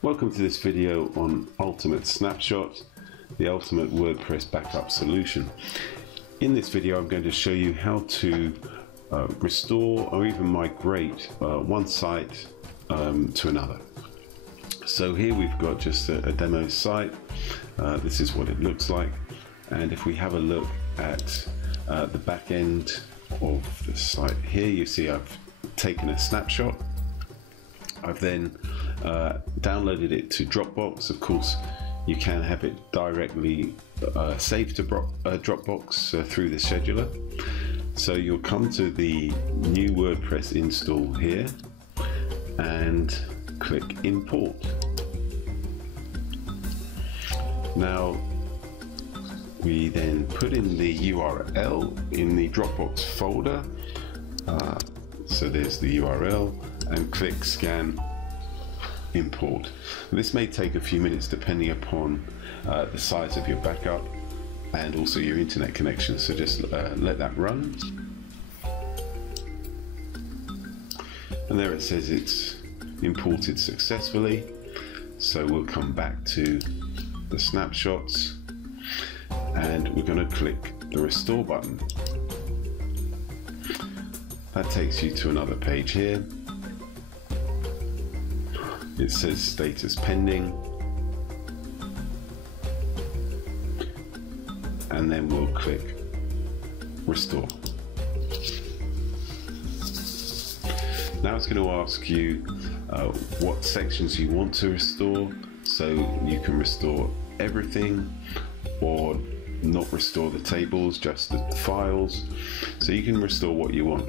Welcome to this video on Ultimate Snapshot, the ultimate WordPress backup solution. In this video I'm going to show you how to restore or even migrate one site to another. So here we've got just a demo site. This is what it looks like, and if we have a look at the back end of the site here, you see I've taken a snapshot. I've then downloaded it to Dropbox. Of course, you can have it directly saved to Dropbox through the scheduler. So you'll come to the new WordPress install here and click import. Now we then put in the URL in the Dropbox folder. So there's the URL, and click scan import. This may take a few minutes depending upon the size of your backup and also your internet connection, so just let that run. And there it says it's imported successfully. So we'll come back to the snapshots and we're going to click the restore button. That takes you to another page here. It says status pending, and then we'll click restore. Now it's going to ask you what sections you want to restore, so you can restore everything or not restore the tables, just the files. So you can restore what you want.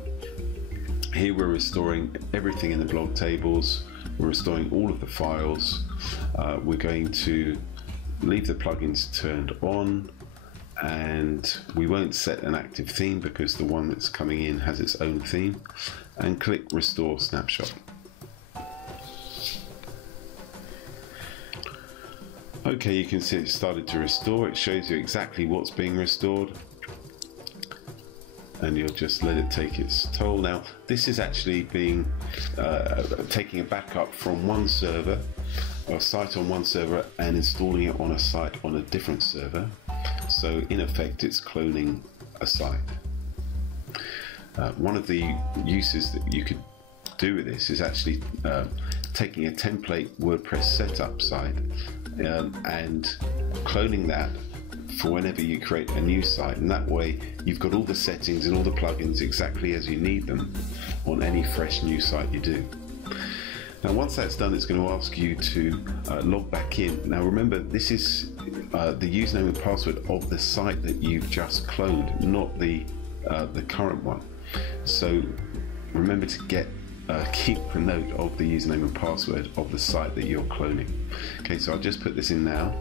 Here we're restoring everything in the blog tables. We're restoring all of the files. We're going to leave the plugins turned on, and we won't set an active theme because the one that's coming in has its own theme, and click restore snapshot. Okay, you can see it started to restore. It shows you exactly what's being restored, and you'll just let it take its toll. Now this is actually being taking a backup from one server or site on one server and installing it on a site on a different server. So in effect it's cloning a site. One of the uses that you could do with this is actually taking a template WordPress setup site and cloning that for whenever you create a new site, and that way you've got all the settings and all the plugins exactly as you need them on any fresh new site you do. Now once that's done, it's going to ask you to log back in. Now remember, this is the username and password of the site that you've just cloned, not the current one. So remember to keep a note of the username and password of the site that you're cloning. Okay, so I'll just put this in now.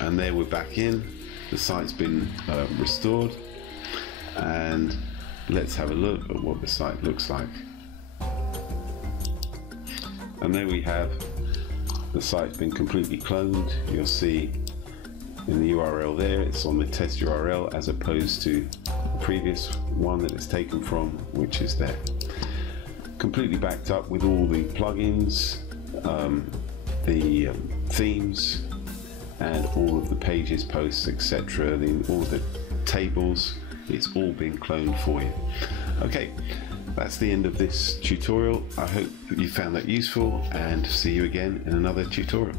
And there we're back in. The site's been restored, and let's have a look at what the site looks like. And there we have the site's been completely cloned. You'll see in the URL there, it's on the test URL as opposed to the previous one that it's taken from, which is there. Completely backed up with all the plugins, the themes, and all of the pages, posts, etc., all of the tables. It's all been cloned for you. Okay, that's the end of this tutorial. I hope that you found that useful, and see you again in another tutorial.